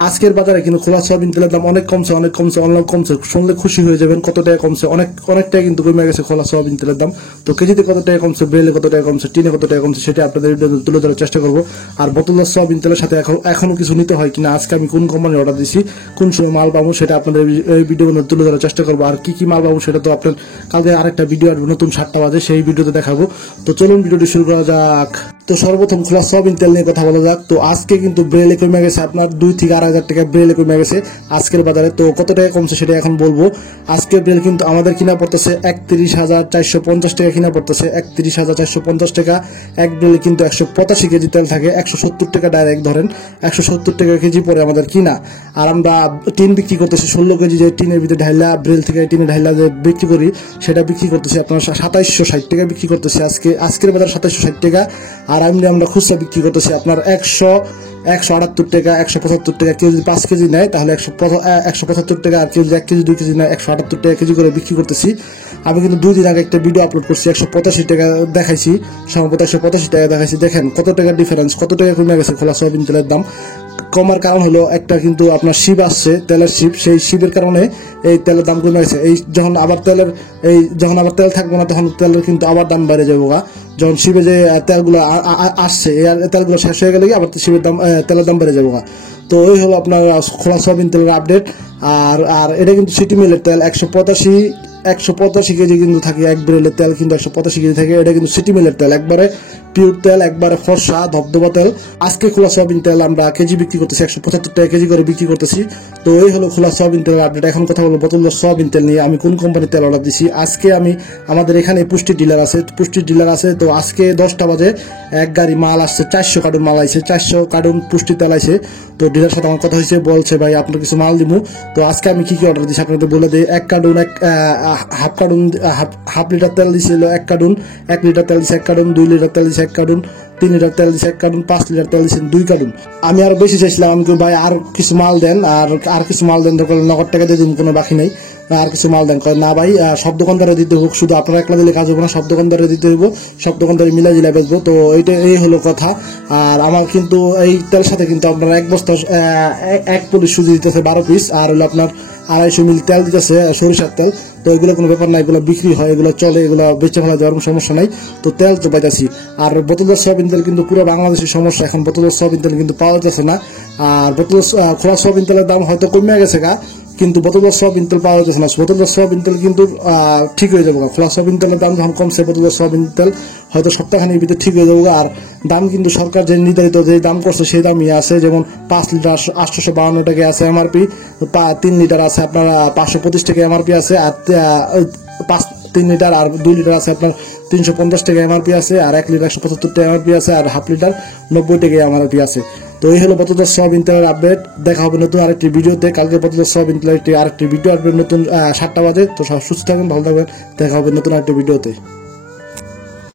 আজকের বাজারে কিন্তু খোলা সয়াবিন তেলের দাম অনেক কমছে, অনেক কমছে। শুনলে খুশি হয়ে যাবেন কত টাকা কমছে। অনেকটাই কিন্তু কমে গেছে খোলা সয়াবিন তেলের দাম। তো কেজিতে কত টাকা কমছে, বেলে কত টাকা কমছে, টিনে কত টাকা কমছে, সেটা আপনাদের তুলে ধরার চেষ্টা করবো। আর বোতলের সয়াবিন তেলের সাথে এখনো কিছু নিতে হয় কিনা, আজকে আমি কোন কোম্পানির অর্ডার দিছি, কোন সময় মাল পাবো, সেটা আপনাদের এই ভিডিওর মধ্যে তুলে ধরার চেষ্টা করবো। আর কি মাল পাবো সেটা তো আপনার কালকে আরেকটা ভিডিও আসবে নতুন 7টা বাজে, সেই ভিডিওতে দেখাবো। তো চলুন ভিডিওটি শুরু করা যাক। তো সর্বপ্রথম খোলা সয়াবিন তেল নিয়ে কথা বলা যাক। তো আজকে কিন্তু বেলে কমে গেছে আপনার 2 থেকে 2,500 টাকা বেলে কমে গেছে আজকের বাজারে। তো কত টাকা কমছে সেটা এখন বলবো। আজকের বেল কিন্তু আমাদের কিনা পড়তেছে 31,450 টাকা কিনা পড়তেছে, 31,450 টাকা। এক বেলে কিন্তু 185 কেজি তেল থাকে, 170 টাকা ডাইরেক্ট ধরেন, 170 টাকা কেজি পরে আমাদের কিনা। আর আমরা টিন বিক্রি করতেছি 16 কেজি, যে টিনের ভিতরে ঢাইলা ব্রেল থেকে টিনে ঢাইলা যে বিক্রি করি, সেটা বিক্রি করতেছি আপনার 2760 টাকা বিক্রি করতেছি আজকের বাজার 2760 টাকা। আর আমরা খুচরা বিক্রি করতেছি আপনার 178 টাকা, 175 টাকা। কেউ যদি 5 কেজি নেয় তাহলে 175 টাকা, আর কেউ যদি 1 কেজি 2 কেজি নেয় 178 টাকা কেজি করে বিক্রি করতেছি। আমি কিন্তু 2 দিন আগে একটা ভিডিও আপলোড করছি, 185 টাকা দেখাইছি, সম্ভবত 185 টাকা দেখাইছি। দেখেন কত টাকা ডিফারেন্স, কত টাকা কমে গেছে খোলা সয়াবিন তেলের দাম। কমার কারণ হলো একটা কিন্তু আপনার শিপ আসছে, তেলের শিপ, সেই শিপের কারণে এই তেলের দাম কমে গেছে। যখন আবার তেল থাকবে না, তখন তেলের কিন্তু আবার দাম বেড়ে যাবে। যখন শিপে যে তেলগুলো আসছে, এই তেলগুলো শেষ হয়ে গেলে আবার শিপের দাম, তেলের দাম বেড়ে যাবে। তো ওই হলো আপনার খোলা সয়াবিন তেলের আপডেট। আর এটা কিন্তু সিটি মিলের তেল, 185 কেজি কিন্তু থাকে এক ব্রেলের তেল, কিন্তু 185 কেজি থাকে। এটা কিন্তু সিটি মিলের তেল, একবারে পিওর তেল, একবারে ফর্সা ধবধবা তেল। আজকে খোলা সয়াবিন তেল আমরা কেজি বিক্রি করতেছি 175 টাকা কেজি করে বিক্রি করতেছি। তো এই হলো খোলা সয়াবিন তেলের আপডেট। এখন কথা বলবো বোতলের সয়াবিন তেল নিয়ে। আমি কোন কোম্পানির তেল অর্ডার দিছি আজকে। আমাদের এখানে পুষ্টি ডিলার আছে। তো আজকে 10টা বাজে এক গাড়ি মাল আসছে, 400 কার্টুন মাল আইছে, 400 কার্টুন পুষ্টি তেল আইছে। তো ডিলার সাথে আমার কথা হয়েছে, বলছে ভাই আপনার কিছু মাল দিব। তো আজকে আমি কি অর্ডার দিচ্ছি আপনাদের বলে দিই। হাফ লিটার তেল দিছিল 1 কার্টুন, 1 লিটার তেল দিচ্ছে 1 কার্টুন, 2 লিটার তেল দিচ্ছে 1 কার্টুন, 3 লিটার তেল দিচ্ছে 1 কার্টুন, 5 লিটার তেল দিচ্ছেন 2 কার্টুন। আমি আরো বেশি চাইছিলাম, আমি ভাই আর কিছু মাল দেন, আর কিছু মাল দেন, নগদ টাকা দিয়ে দিন, কোনো বাকি নেই, আর কিছু মাল দেন। না ভাই, সব দোকানদারে দিতে হোক, শুধু আপনারা একলা দিলে কাজ হবে না, সব দোকানদারে দিতে হইব, সব দোকানদারে মিলাই জিলা বেচবো। তো এই হলো কথা। আর আমার কিন্তু এই তেল সাথে কিন্তু আপনার 1 বস্তা 1 পলিশ সুজি দিতেছে 12 পিস, আর হলো আপনার 250 মিলি তেল দিতেছে সরিষার তেল। তো এগুলো কোনো ব্যাপার না, এগুলো বিক্রি হয়, এগুলো চলে, এগুলো বেচে ফেলা যাওয়ার কোনো সমস্যা নাই। তো তেল তো পাইতেছি। আর বোতলের সয়াবিন তেল কিন্তু পুরো বাংলাদেশের সমস্যা, এখন বোতলের সয়াবিন তেল কিন্তু পাওয়া যাচ্ছে না। আর খোলা সয়াবিন তেলের দাম হয়তো কমে গেছে কিন্তু বোতলের সয়াবিন তেল পাওয়া যাচ্ছে না। বোতলের সয়াবিন তেল কিন্তু ঠিক হয়ে যাবে। খোলা সয়াবিন তেলের দাম যখন কমছে, বোতলের সয়াবিন তেল হয়তো সপ্তাহখানেক ভিতরে ঠিক হয়ে যাবে। আর দাম কিন্তু সরকার যে নির্ধারিত যে দাম করছে সেই দামই আছে। যেমন 5 লিটার 852 টাকা আছে এমআরপি, 3 লিটার আছে আপনার 525 টাকা এমআরপি আছে, আর 3 লিটার আর 2 লিটার আছে আপনার 350 টাকা এমআরপি আছে, আর 1 লিটার 175 টাকা এমআরপি আছে, আর হাফ লিটার 90 টাকা এমআরপি আছে। তো এই হলো বোতলের সয়াবিন তেলের আপডেট। দেখা হবে নতুন আরেকটি ভিডিওতে। কালকে বোতলের সয়াবিন তেলের আরেকটি ভিডিও আসবে নতুন 7টা বাজে। তো সব সুস্থ থাকবেন, ভালো থাকবেন, দেখা হবে নতুন আরেকটি ভিডিওতে।